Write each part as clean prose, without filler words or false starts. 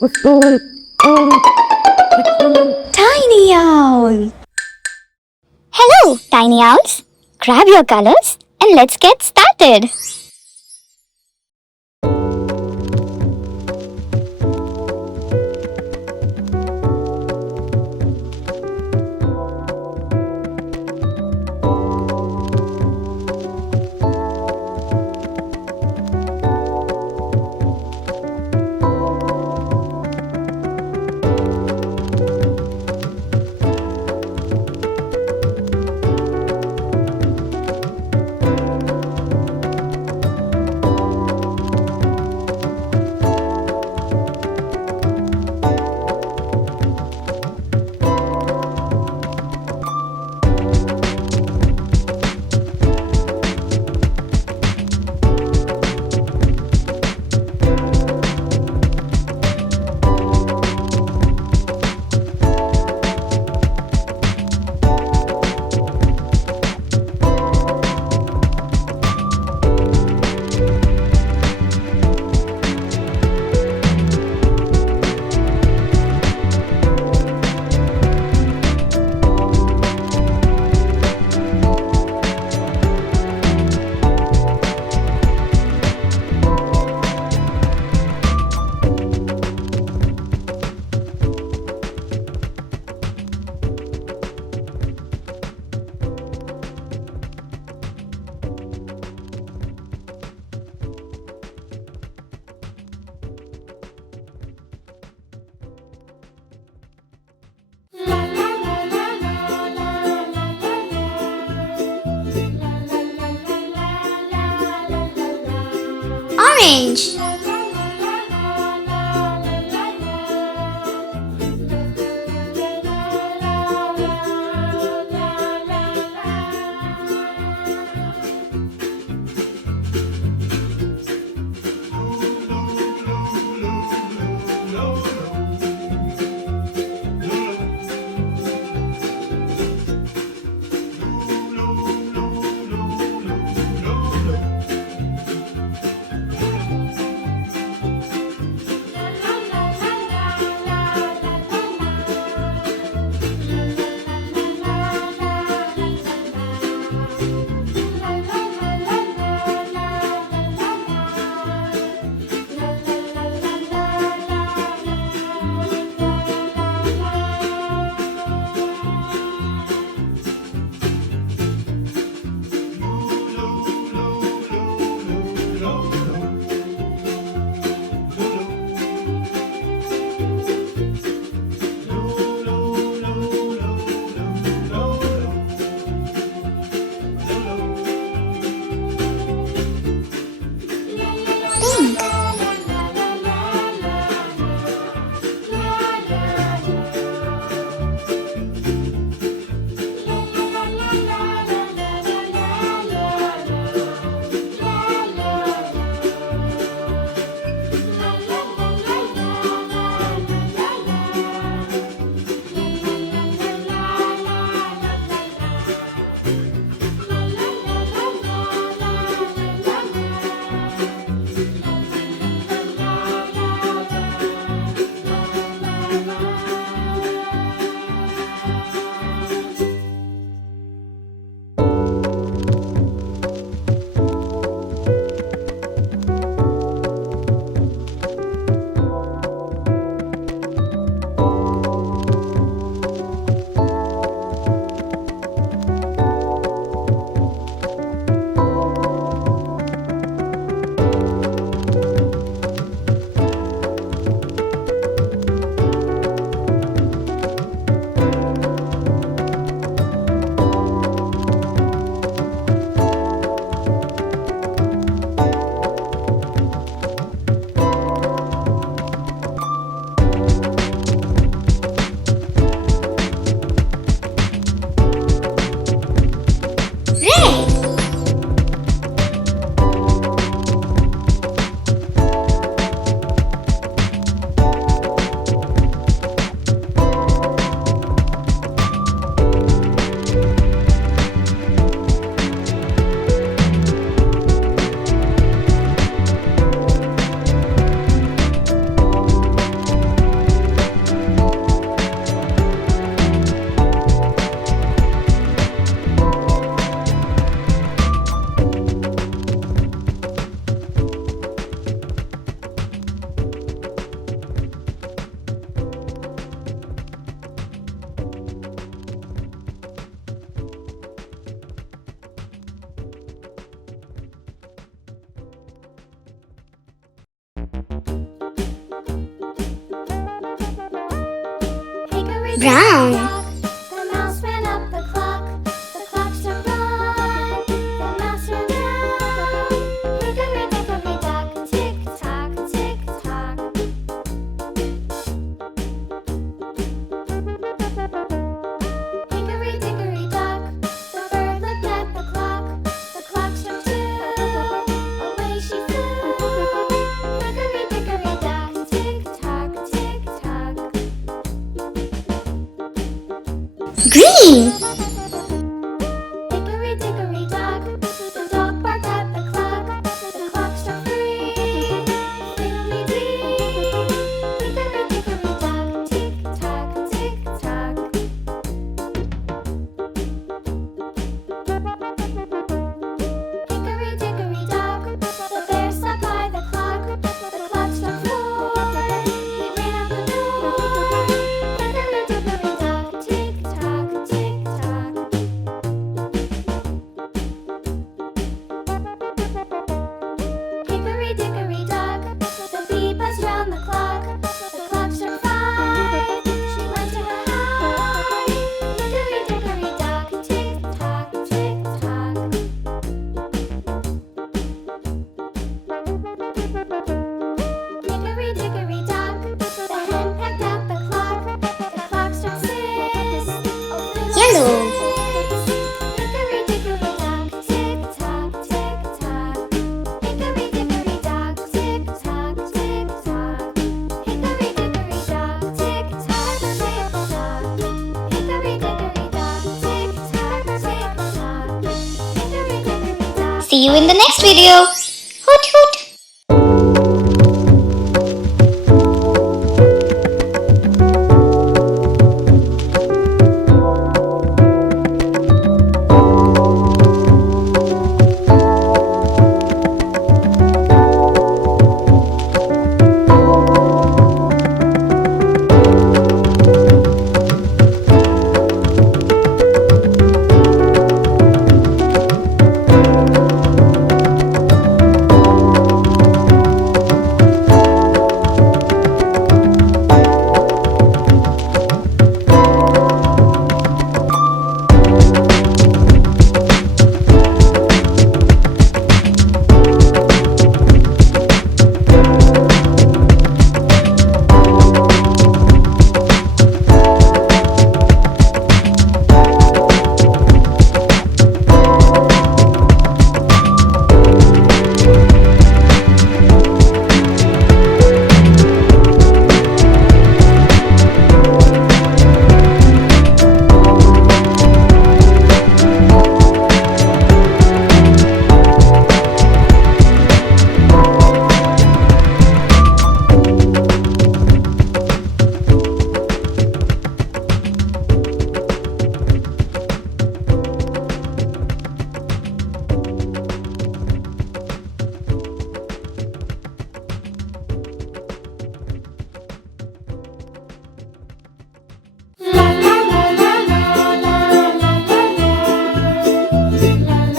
Tiny owl! Hello, tiny owls! Grab your colors and let's get started! Brown. The mouse ran up the clock. The clock struck one. The mouse ran down. Hickory dickory dock. Tick tock, tick tock. Hickory dickory dock. The bird looked at the clock. The clock struck two. Away she flew. Hickory dickory dock. Tick tock, tick tock. Green. Hickory dickory dock. The dog barked at the clock. The clock struck three. Fiddly-dee. Hickory dickory dock. Tick tock, tick tock. Hickory dickory dock. The bear sat by the clock. The clock struck four. He ran out the door. Hickory dickory dock. Tick tock, tick tock. Hickory dickory dock. The bee buzzed round the clock. The clock struck five. She went to her hive. Hickory dickory dock. Tick tock, tick tock. Hickory dickory dock. The hen pecked at the clock. The clock struck six. Oh, fiddle Yellow. Hickory dickory dock. Tick tock, tick tock. Hickory dickory dock. Tick tock, tick tock. Hickory dickory dock. Tick tock, tick tock. Hickory dickory dock. Tick tock, tick tock. Hickory dickory dock. See you in the next video. Hoot hoot.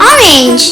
Orange.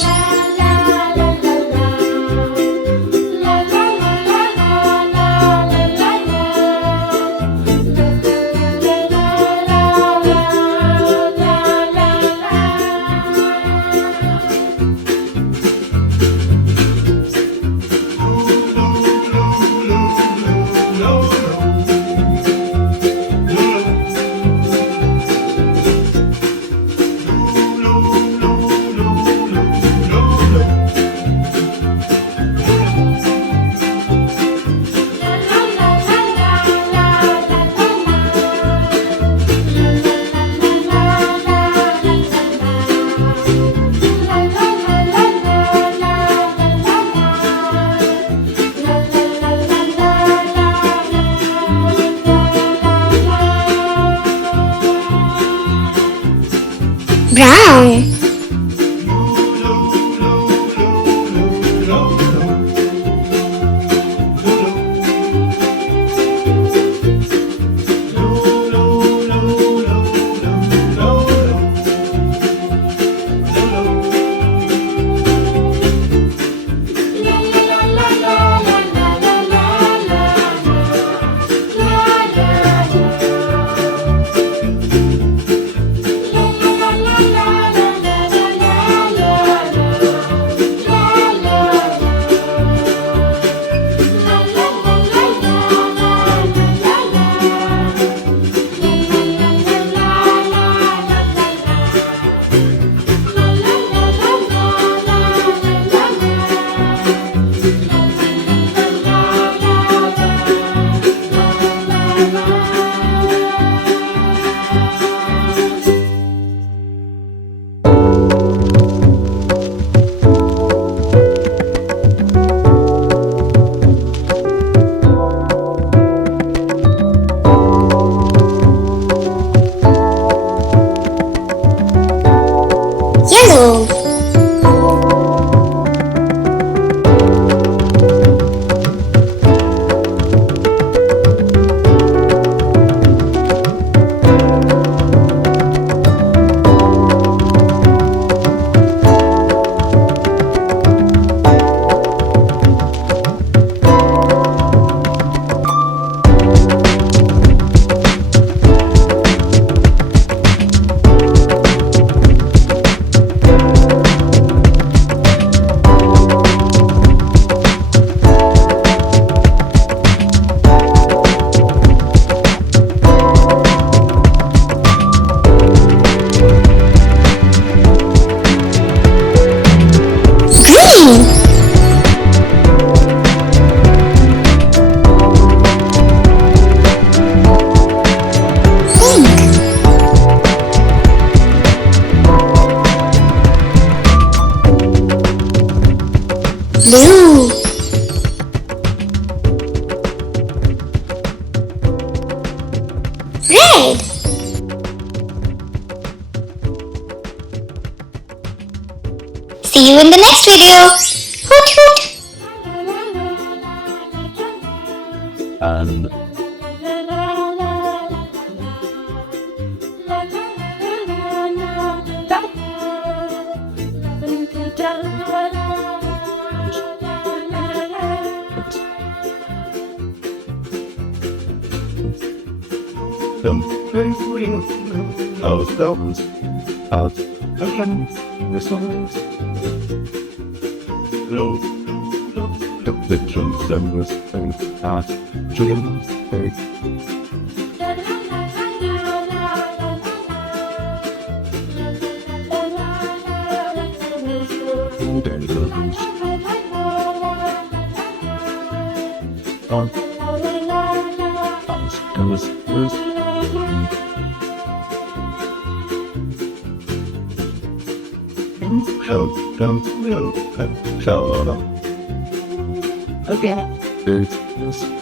Brown. Red. See you in the next video. Hoot hoot. And stones out again the songs. Low the drums and was out dreams. On okay.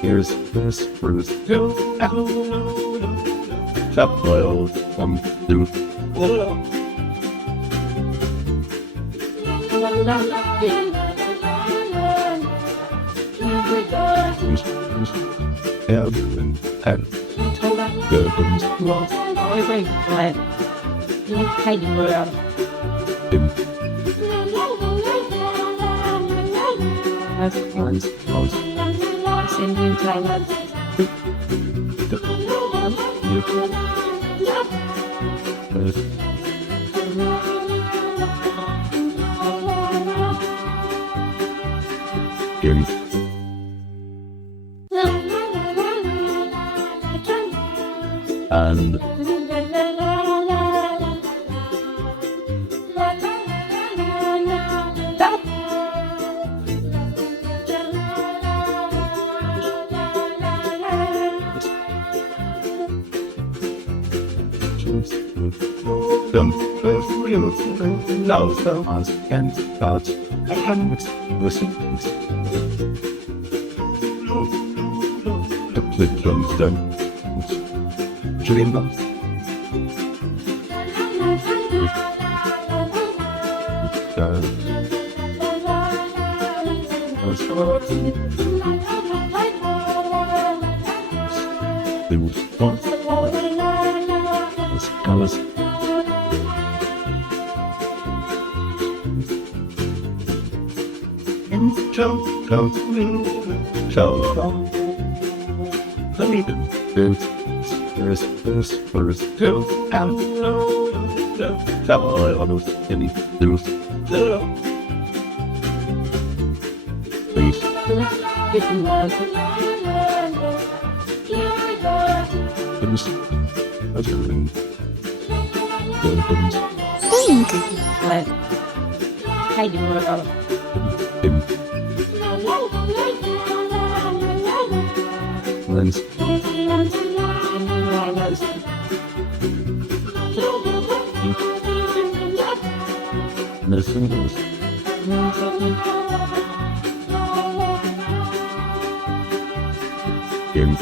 Here's this Bruce. Stop oil. Do. And now so much and thoughts I can't listen. The drums done. Dream them. They would want colors. Show. Let me do it. There's first two out. Some oil on those any loose. Please. Pink. Hay đi mua đâu. Lens. Medicine. Game.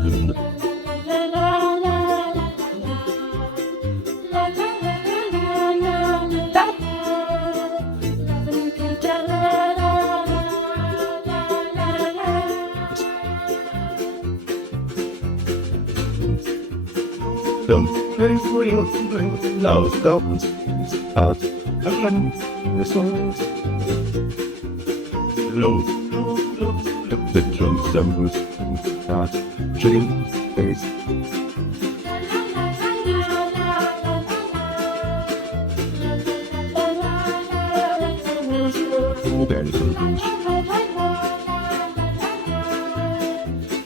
And now stones out again the songs. Low the drums and was out dream face.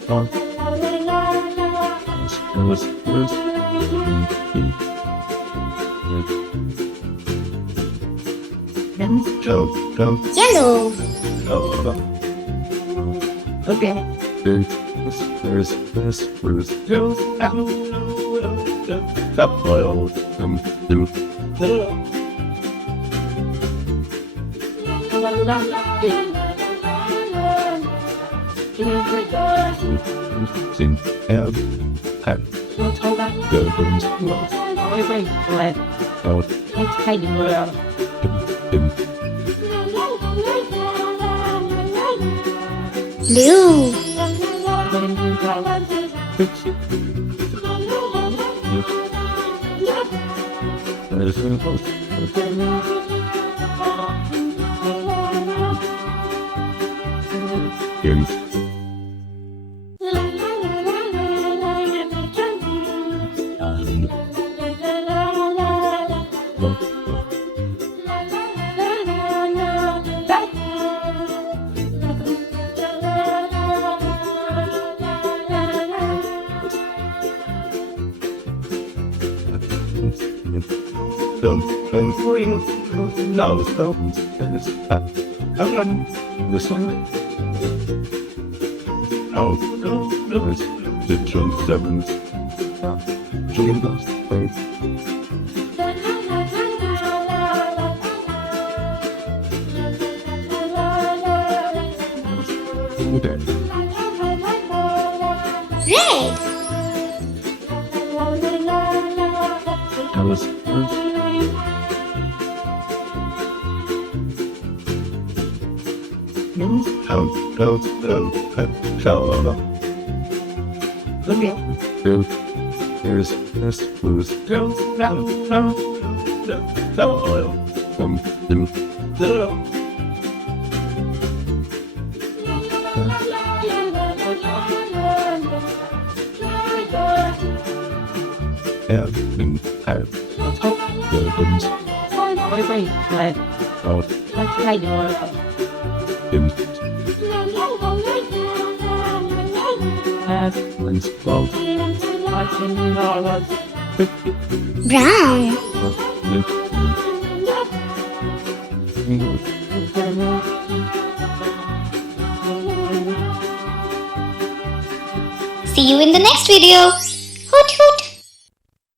On Yellow. Okay. There's this Bruce. Stop oil. Do. Sin have governs out in Blue. in now stones I'm on the sun. Oh, the 27th. Red. Tell us. There's this blues. Brown. See you in the next video.